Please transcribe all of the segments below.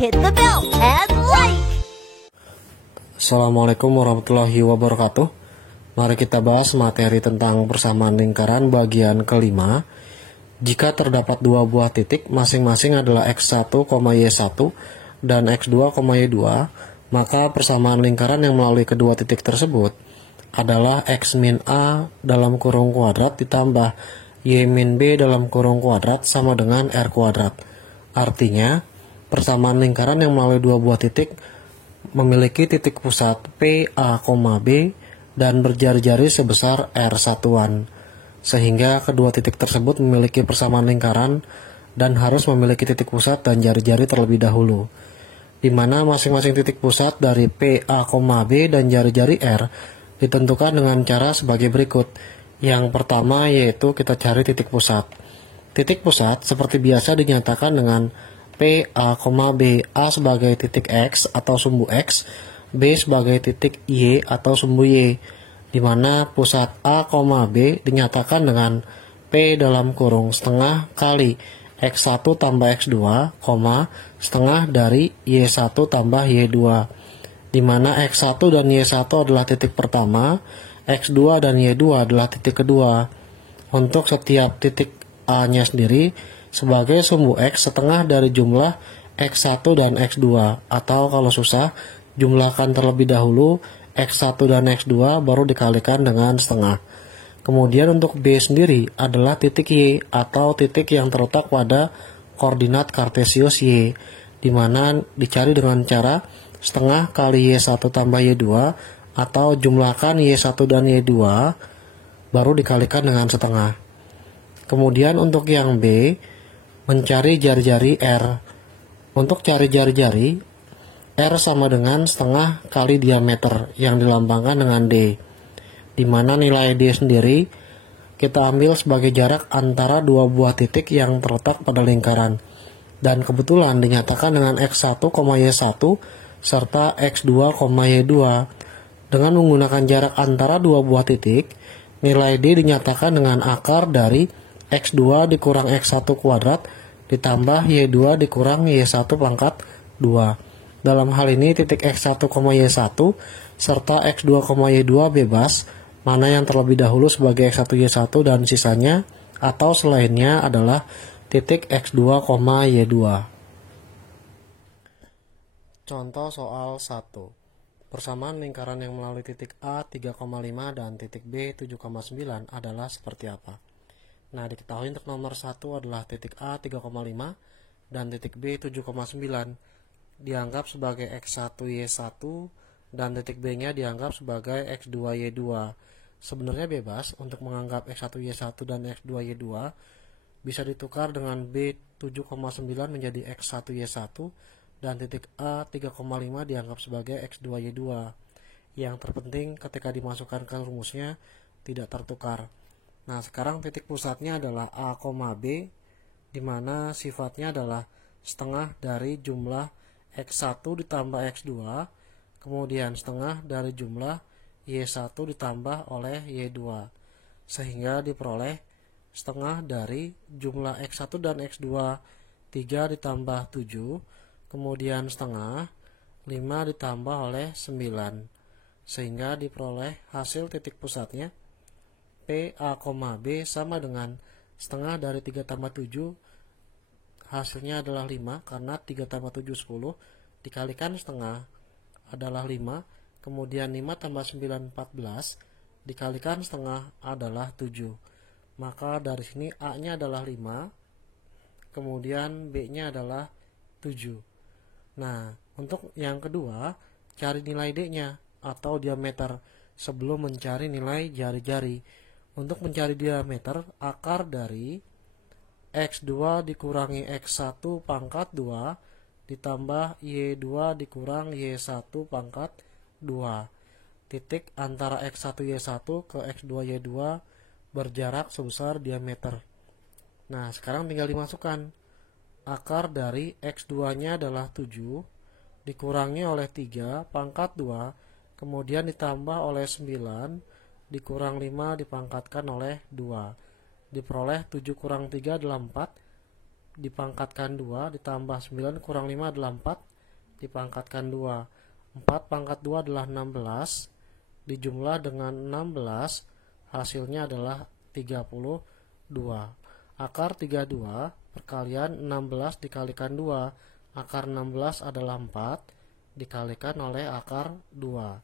hit the bell and like. Assalamualaikum warahmatullahi wabarakatuh. Mari kita bahas materi tentang persamaan lingkaran bagian kelima. Jika terdapat dua buah titik masing-masing adalah x1, y1 dan x2, y2, maka persamaan lingkaran yang melalui kedua titik tersebut adalah x min a dalam kurung kuadrat ditambah y min b dalam kurung kuadrat sama dengan r kuadrat. Artinya, persamaan lingkaran yang melalui dua buah titik memiliki titik pusat P, A, B dan berjari-jari sebesar R satuan, sehingga kedua titik tersebut memiliki persamaan lingkaran dan harus memiliki titik pusat dan jari-jari terlebih dahulu, di mana masing-masing titik pusat dari P, A, B dan jari-jari R ditentukan dengan cara sebagai berikut. Yang pertama yaitu kita cari titik pusat. Titik pusat seperti biasa dinyatakan dengan P, A, B, A sebagai titik X atau sumbu X, B sebagai titik Y atau sumbu Y, di mana pusat A, B dinyatakan dengan P dalam kurung setengah kali X1 tambah X2, setengah dari Y1 tambah Y2, di mana X1 dan Y1 adalah titik pertama, X2 dan Y2 adalah titik kedua. Untuk setiap titik A-nya sendiri sebagai sumbu X setengah dari jumlah X1 dan X2, atau kalau susah, jumlahkan terlebih dahulu X1 dan X2 baru dikalikan dengan setengah. Kemudian untuk B sendiri adalah titik Y atau titik yang terletak pada koordinat kartesius Y, di mana dicari dengan cara setengah kali Y1 tambah Y2 atau jumlahkan Y1 dan Y2 baru dikalikan dengan setengah. Kemudian untuk yang B, mencari jari-jari R. Untuk cari jari-jari, R sama dengan setengah kali diameter yang dilambangkan dengan D, di mana nilai D sendiri kita ambil sebagai jarak antara dua buah titik yang terletak pada lingkaran, dan kebetulan dinyatakan dengan X1, Y1 serta X2, Y2. Dengan menggunakan jarak antara dua buah titik, nilai D dinyatakan dengan akar dari X2 dikurang X1 kuadrat ditambah Y2 dikurang Y1 pangkat 2. Dalam hal ini titik X1, Y1 serta X2, Y2 bebas, mana yang terlebih dahulu sebagai X1, Y1 dan sisanya atau selainnya adalah titik X2, Y2. Contoh soal 1. Persamaan lingkaran yang melalui titik A 3,5 dan titik B 7,9 adalah seperti apa? Nah, diketahui untuk nomor 1 adalah titik A 3,5 dan titik B 7,9 dianggap sebagai X1, Y1 dan titik B-nya dianggap sebagai X2, Y2. Sebenarnya bebas untuk menganggap X1, Y1 dan X2, Y2 bisa ditukar dengan B 7,9 menjadi X1, Y1 dan titik A 3,5 dianggap sebagai X2, Y2. Yang terpenting ketika dimasukkan ke rumusnya tidak tertukar. Nah, sekarang titik pusatnya adalah A, B, di mana sifatnya adalah setengah dari jumlah X1 ditambah X2, kemudian setengah dari jumlah Y1 ditambah oleh Y2, sehingga diperoleh setengah dari jumlah X1 dan X2 3 ditambah 7, kemudian setengah 5 ditambah oleh 9, sehingga diperoleh hasil titik pusatnya P, A, B sama dengan setengah dari 3 tambah 7, hasilnya adalah 5, karena 3 tambah 7 10, dikalikan setengah adalah 5, kemudian 5 tambah 9 14, dikalikan setengah adalah 7. Maka dari sini A-nya adalah 5, kemudian B-nya adalah 7. Nah, untuk yang kedua, cari nilai D-nya atau diameter sebelum mencari nilai jari-jari. Untuk mencari diameter, akar dari X2 dikurangi X1 pangkat 2 ditambah Y2 dikurang Y1 pangkat 2. Titik antara X1, Y1 ke X2, Y2 berjarak sebesar diameter. Nah, sekarang tinggal dimasukkan. Akar dari X2-nya adalah 7 dikurangi oleh 3 pangkat 2, kemudian ditambah oleh 9 dikurang 5 dipangkatkan oleh 2, diperoleh 7 kurang 3 adalah 4, dipangkatkan 2 ditambah 9 kurang 5 adalah 4, dipangkatkan 2. 4 pangkat 2 adalah 16, dijumlah dengan 16, hasilnya adalah 32. Akar 32 perkalian 16 dikalikan 2, akar 16 adalah 4, dikalikan oleh akar 2.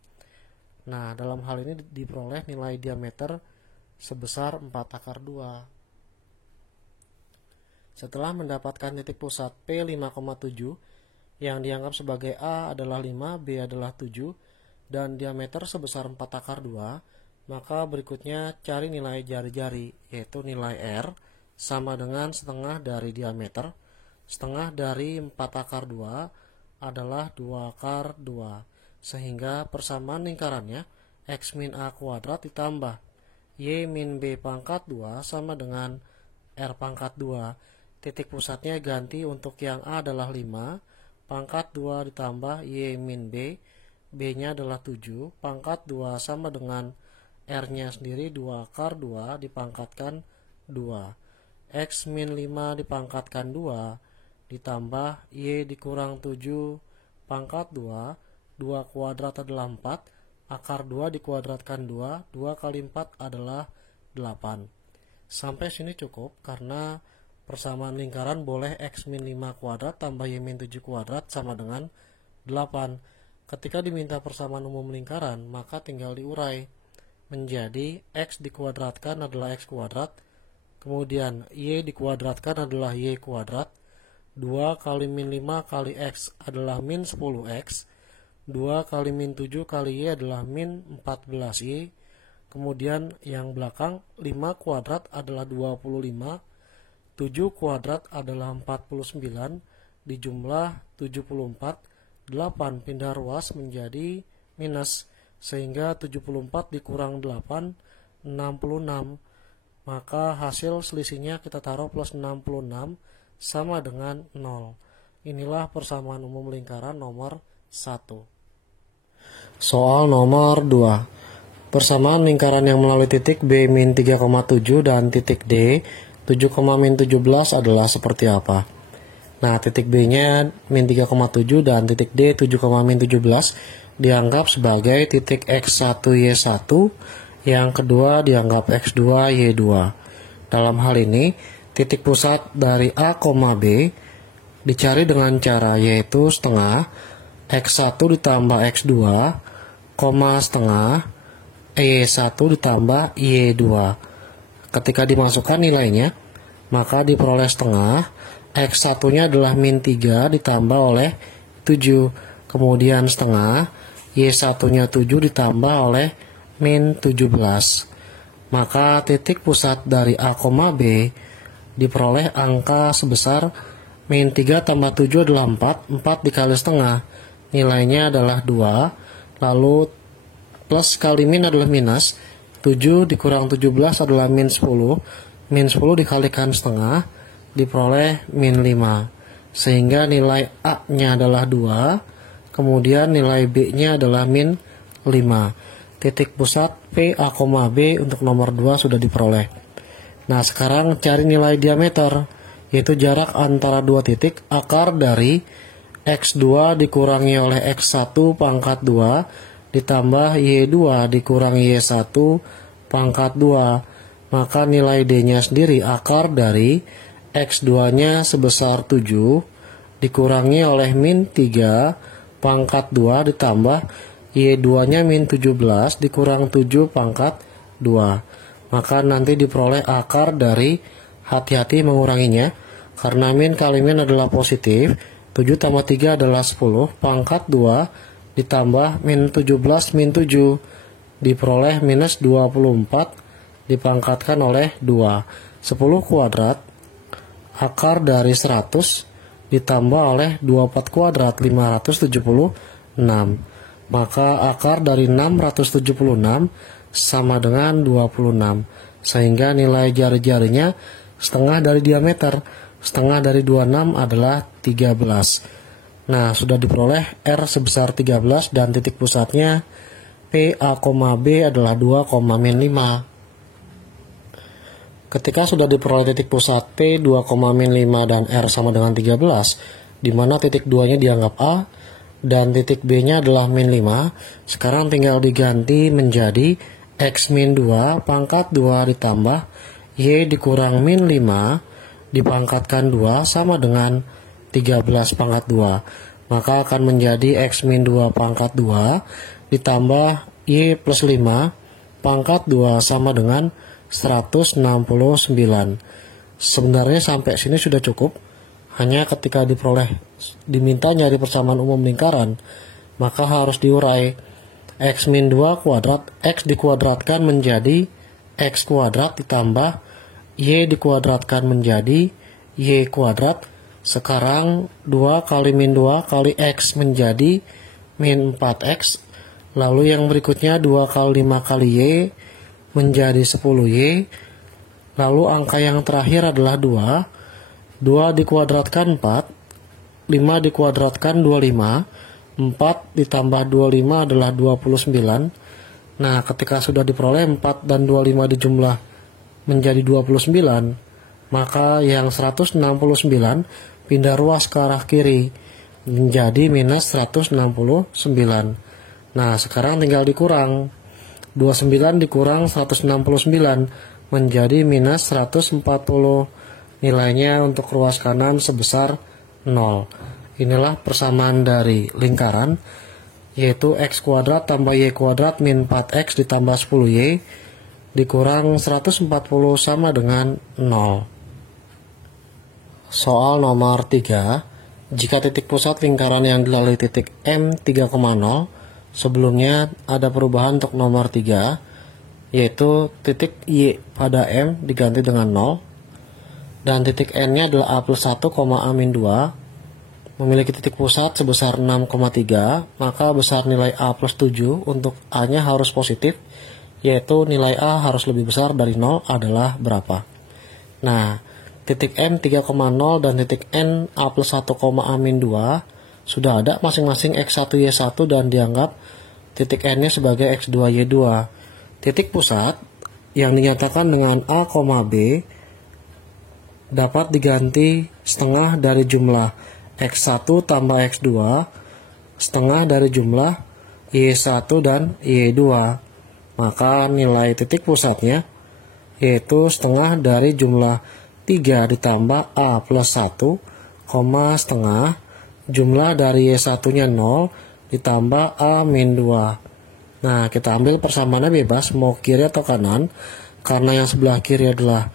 Nah, dalam hal ini diperoleh nilai diameter sebesar 4 akar 2. Setelah mendapatkan titik pusat P 5,7 yang dianggap sebagai A adalah 5, B adalah 7, dan diameter sebesar 4 akar 2, maka berikutnya cari nilai jari-jari, yaitu nilai R sama dengan setengah dari diameter. Setengah dari 4 akar 2 adalah 2 akar 2, sehingga persamaan lingkarannya X min A kuadrat ditambah Y min B pangkat 2 sama dengan R pangkat 2. Titik pusatnya ganti untuk yang A adalah 5, pangkat 2 ditambah Y min B, B-nya adalah 7, pangkat 2 sama dengan R-nya sendiri 2 akar 2 dipangkatkan 2. X min 5 dipangkatkan 2, ditambah Y dikurang 7, pangkat 2, 2 kuadrat adalah 4, akar 2 dikuadratkan 2, 2 kali 4 adalah 8. Sampai sini cukup karena persamaan lingkaran boleh X min 5 kuadrat tambah Y min 7 kuadrat sama dengan 8. Ketika diminta persamaan umum lingkaran, maka tinggal diurai menjadi X dikuadratkan adalah X kuadrat, kemudian Y dikuadratkan adalah Y kuadrat, 2 kali min 5 kali X adalah min 10X, 2 kali min 7 kali Y adalah min 14Y, kemudian yang belakang 5 kuadrat adalah 25, 7 kuadrat adalah 49, dijumlah 74, 8 pindah ruas menjadi minus, sehingga 74 dikurang 8, 66. Maka hasil selisihnya kita taruh plus 66 sama dengan 0. Inilah persamaan umum lingkaran nomor 1. Soal nomor 2. Persamaan lingkaran yang melalui titik B-3,7 dan titik D 7,-17 adalah seperti apa? Nah, titik B-nya min 3,7 dan titik D 7,-17 dianggap sebagai titik X1 Y1, yang kedua dianggap X2 Y2. Dalam hal ini, titik pusat dari A, B dicari dengan cara yaitu setengah X1 ditambah X2, setengah Y1 ditambah Y2. Ketika dimasukkan nilainya, maka diperoleh setengah X1-nya adalah min 3 ditambah oleh 7, kemudian setengah Y1-nya 7 ditambah oleh min 17. Maka titik pusat dari A, B diperoleh angka sebesar min 3 tambah 7 adalah 4, 4 dikali setengah, nilainya adalah 2, lalu plus kali min adalah minus, 7 dikurang 17 adalah min 10, min 10 dikalikan setengah, diperoleh min 5, sehingga nilai A-nya adalah 2, kemudian nilai B-nya adalah min 5. Titik pusat P, A, B untuk nomor 2 sudah diperoleh. Nah, sekarang cari nilai diameter, yaitu jarak antara dua titik akar dari X2 dikurangi oleh X1 pangkat 2 ditambah Y2 dikurangi Y1 pangkat 2. Maka nilai D-nya sendiri akar dari X2-nya sebesar 7 dikurangi oleh min 3 pangkat 2 ditambah Y2-nya min 17 dikurang 7 pangkat 2. Maka nanti diperoleh akar dari, hati-hati menguranginya, karena min kali min adalah positif, 7 tambah 3 adalah 10 pangkat 2 ditambah min 17 min 7 diperoleh minus 24 dipangkatkan oleh 2. 10 kuadrat akar dari 100 ditambah oleh 24 kuadrat 576. Maka akar dari 676 sama dengan 26, sehingga nilai jari-jarinya setengah dari diameter. Setengah dari 26 adalah 13. Nah, sudah diperoleh R sebesar 13 dan titik pusatnya P, A, B adalah 2,-5. Ketika sudah diperoleh titik pusat P 2,-5 dan R sama dengan 13, di mana titik 2-nya dianggap A dan titik B-nya adalah min 5. Sekarang tinggal diganti menjadi X min 2 pangkat 2 ditambah Y dikurang min 5 dipangkatkan 2 sama dengan 13 pangkat 2. Maka akan menjadi X min 2 pangkat 2 ditambah Y plus 5 pangkat 2 sama dengan 169. Sebenarnya sampai sini sudah cukup. Hanya ketika diminta nyari persamaan umum lingkaran, maka harus diurai. X min 2 kuadrat, X dikuadratkan menjadi X kuadrat ditambah Y dikuadratkan menjadi Y kuadrat. Sekarang 2 kali min 2 kali X menjadi min 4X. Lalu yang berikutnya 2 kali 5 kali Y menjadi 10Y. Lalu angka yang terakhir adalah 2. 2 dikuadratkan 4, 5 dikuadratkan 25, 4 ditambah 25 adalah 29. Nah, ketika sudah diperoleh 4 dan 25 dijumlah menjadi 29, maka yang 169 pindah ruas ke arah kiri menjadi minus 169. Nah, sekarang tinggal dikurang. 29 dikurang 169 menjadi minus 140. Nilainya untuk ruas kanan sebesar 0. Inilah persamaan dari lingkaran, yaitu X kuadrat tambah Y kuadrat min 4X ditambah 10Y dikurang 140 sama dengan 0. Soal nomor 3. Jika titik pusat lingkaran yang dilalui titik M 3,0, sebelumnya ada perubahan untuk nomor 3, yaitu titik Y pada M diganti dengan 0, dan titik N-nya adalah A plus 1, A min 2, memiliki titik pusat sebesar 6,3, maka besar nilai A plus 7 untuk A-nya harus positif, yaitu nilai A harus lebih besar dari 0 adalah berapa? Nah, titik M 3,0 dan titik N A plus 1, A min 2 sudah ada masing-masing X1, Y1 dan dianggap titik N-nya sebagai X2, Y2. Titik pusat yang dinyatakan dengan A, B dapat diganti setengah dari jumlah X1 tambah X2 setengah dari jumlah Y1 dan Y2. Maka nilai titik pusatnya yaitu setengah dari jumlah 3 ditambah A plus 1, setengah jumlah dari Y1 nya 0 ditambah A min 2. Nah, kita ambil persamaannya bebas mau kiri atau kanan. Karena yang sebelah kiri adalah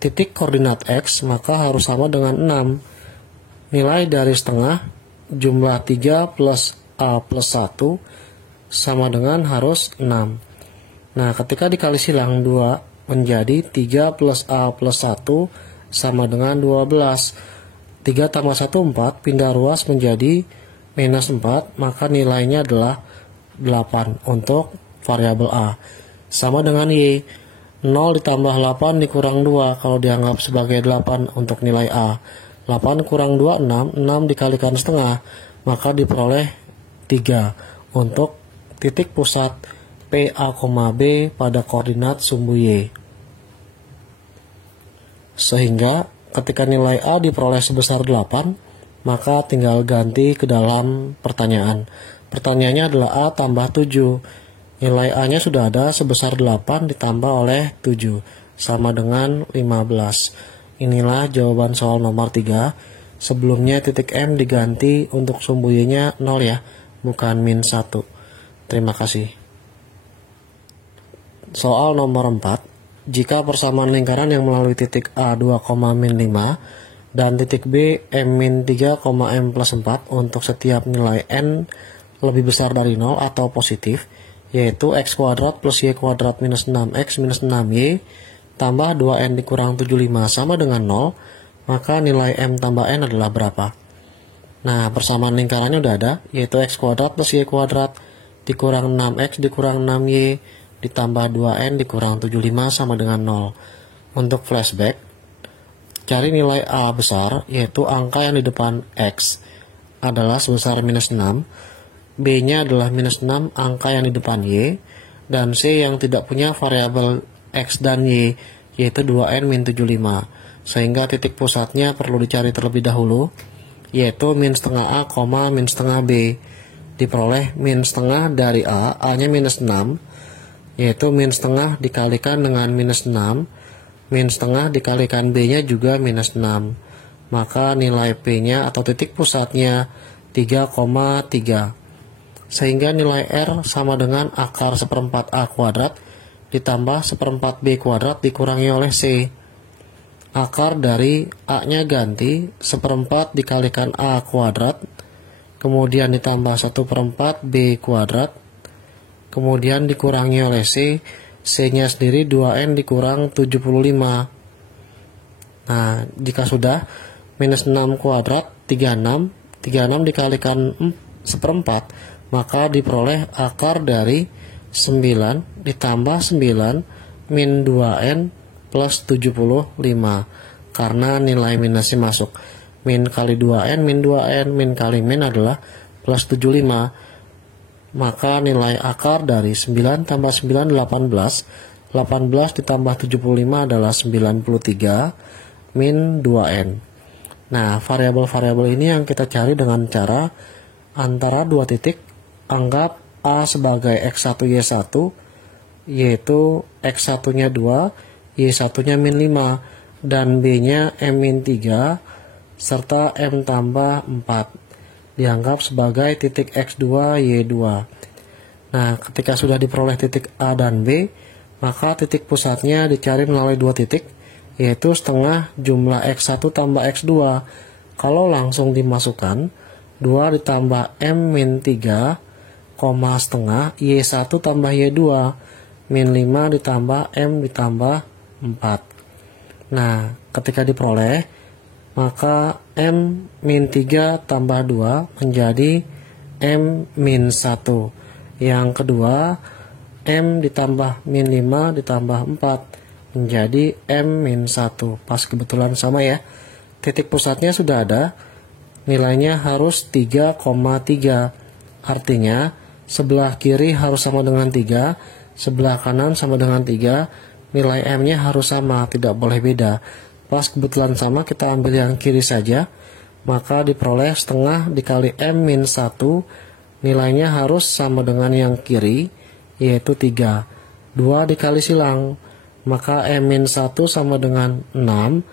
titik koordinat X, maka harus sama dengan 6. Nilai dari setengah jumlah 3 plus A plus 1 sama dengan harus 6. Nah, ketika dikali silang 2 menjadi 3 plus A plus 1 sama dengan 12. 3 tambah 1, 4, pindah ruas menjadi minus 4, maka nilainya adalah 8 untuk variabel A. Sama dengan Y. 0 ditambah 8 dikurang 2 kalau dianggap sebagai 8 untuk nilai A. 8 kurang 2, 6. 6 dikalikan setengah, maka diperoleh 3 untuk titik pusat PA, B pada koordinat sumbu Y. Sehingga ketika nilai A diperoleh sebesar 8, maka tinggal ganti ke dalam pertanyaan. Pertanyaannya adalah A tambah 7. Nilai A-nya sudah ada sebesar 8 ditambah oleh 7, sama dengan 15. Inilah jawaban soal nomor 3. Sebelumnya titik M diganti untuk sumbu Y-nya 0 ya, bukan min 1. Terima kasih. Soal nomor 4. Jika persamaan lingkaran yang melalui titik A 2, min 5 dan titik B M min 3, M plus 4 untuk setiap nilai N lebih besar dari 0 atau positif, yaitu X kuadrat plus Y kuadrat minus 6X minus 6Y tambah 2N dikurang 75 sama dengan 0, maka nilai M tambah N adalah berapa? Nah, persamaan lingkarannya udah ada, yaitu X kuadrat plus Y kuadrat dikurang 6X dikurang 6Y ditambah 2N dikurang 75 sama dengan 0. Untuk flashback, cari nilai A besar, yaitu angka yang di depan X adalah sebesar minus 6, B-nya adalah minus 6 angka yang di depan Y, dan C yang tidak punya variabel X dan Y, yaitu 2N min 75. Sehingga titik pusatnya perlu dicari terlebih dahulu, yaitu min setengah A, min setengah B. diperoleh min setengah dari A, A-nya minus 6, yaitu min setengah dikalikan dengan minus 6, min setengah dikalikan B-nya juga minus 6. Maka nilai P-nya atau titik pusatnya 3,3. Sehingga nilai R sama dengan akar seperempat A kuadrat ditambah seperempat B kuadrat dikurangi oleh C. Akar dari A-nya ganti seperempat dikalikan A kuadrat, kemudian ditambah 1/4 B kuadrat, kemudian dikurangi oleh C, C-nya sendiri 2N dikurang 75. Nah, jika sudah, minus 6 kuadrat 36, 36 dikalikan seperempat, maka diperoleh akar dari 9 ditambah 9 min 2N plus 75, karena nilai minusnya masuk. Min kali 2N, min 2N, min kali min adalah plus 75. Maka nilai akar dari 9 tambah 9, 18. 18 ditambah 75 adalah 93 min 2N. Nah, variabel-variabel ini yang kita cari dengan cara antara dua titik, anggap A sebagai X1, Y1, yaitu X1-nya 2, Y1-nya min 5, dan B-nya M min 3, serta M tambah 4. Dianggap sebagai titik X2, Y2. Nah, ketika sudah diperoleh titik A dan B, maka titik pusatnya dicari melalui dua titik, yaitu setengah jumlah X1 tambah X2. Kalau langsung dimasukkan, 2 ditambah M min 3, setengah Y1 tambah Y2, min 5 ditambah M ditambah 4. Nah, ketika diperoleh, maka M min 3 tambah 2 menjadi M min 1. Yang kedua, M ditambah min 5 ditambah 4 menjadi M min 1. Pas kebetulan sama ya. Titik pusatnya sudah ada, nilainya harus 3,3. Artinya, sebelah kiri harus sama dengan 3, sebelah kanan sama dengan 3, nilai M-nya harus sama, tidak boleh beda. Pas kebetulan sama, kita ambil yang kiri saja, maka diperoleh setengah dikali M min 1, nilainya harus sama dengan yang kiri, yaitu 3. 2 dikali silang, maka M min 1 sama dengan 6,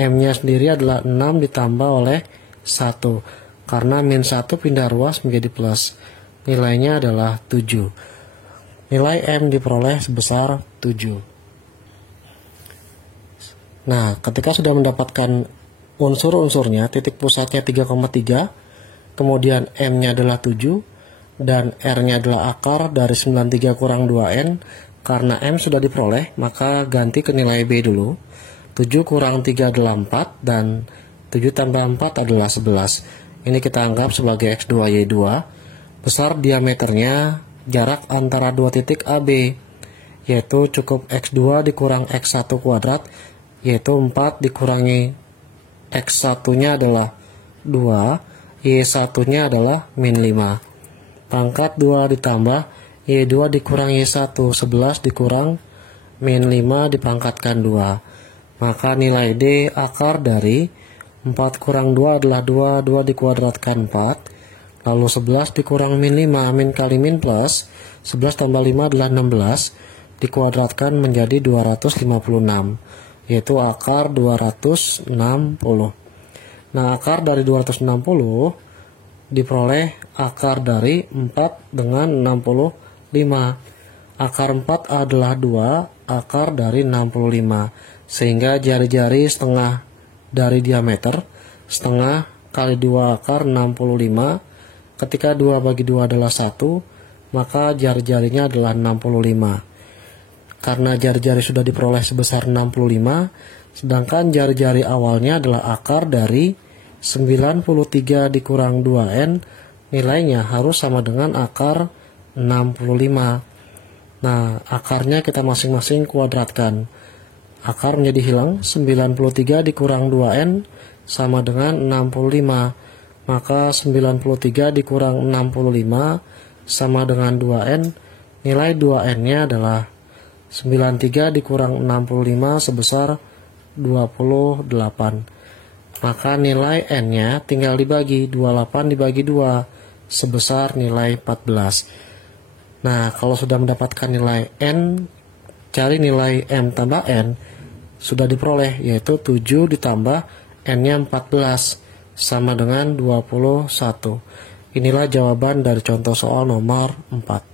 M-nya sendiri adalah 6 ditambah oleh 1, karena min 1 pindah ruas menjadi plus. Nilainya adalah 7. Nilai M diperoleh sebesar 7. Nah, ketika sudah mendapatkan unsur-unsurnya, titik pusatnya 3,3, kemudian M-nya adalah 7, dan R-nya adalah akar dari 93 kurang 2N. Karena M sudah diperoleh, maka ganti ke nilai B dulu. 7 kurang 3 adalah 4, dan 7 tambah 4 adalah 11. Ini kita anggap sebagai X2, Y2. Besar diameternya jarak antara dua titik AB, yaitu cukup X2 dikurang X1 kuadrat, yaitu 4 dikurangi X1-nya adalah 2, Y1-nya adalah min 5. Pangkat 2 ditambah Y2 dikurang Y1, 11 dikurang min 5 dipangkatkan 2. Maka nilai D akar dari 4 kurang 2 adalah 2, 2 dikuadratkan 4. Lalu 11 dikurang min 5, min kali min plus, 11 tambah 5 adalah 16, dikuadratkan menjadi 256, yaitu akar 260. Nah, akar dari 260 diperoleh akar dari 4 dengan 65. Akar 4 adalah 2, akar dari 65, sehingga jari-jari setengah dari diameter, setengah kali 2 akar 65. Ketika 2 bagi 2 adalah 1, maka jari-jarinya adalah 65. Karena jari-jari sudah diperoleh sebesar 65, sedangkan jari-jari awalnya adalah akar dari 93 dikurang 2N, nilainya harus sama dengan akar 65. Nah, akarnya kita masing-masing kuadratkan. Akar menjadi hilang, 93 dikurang 2N sama dengan 65. Maka 93 dikurang 65 sama dengan 2N. Nilai 2N-nya adalah 93 dikurang 65 sebesar 28. Maka nilai N-nya tinggal dibagi, 28 dibagi 2, sebesar nilai 14. Nah, kalau sudah mendapatkan nilai N, cari nilai M tambah N, sudah diperoleh, yaitu 7 ditambah N-nya 14, sama dengan 21. Inilah jawaban dari contoh soal nomor 4.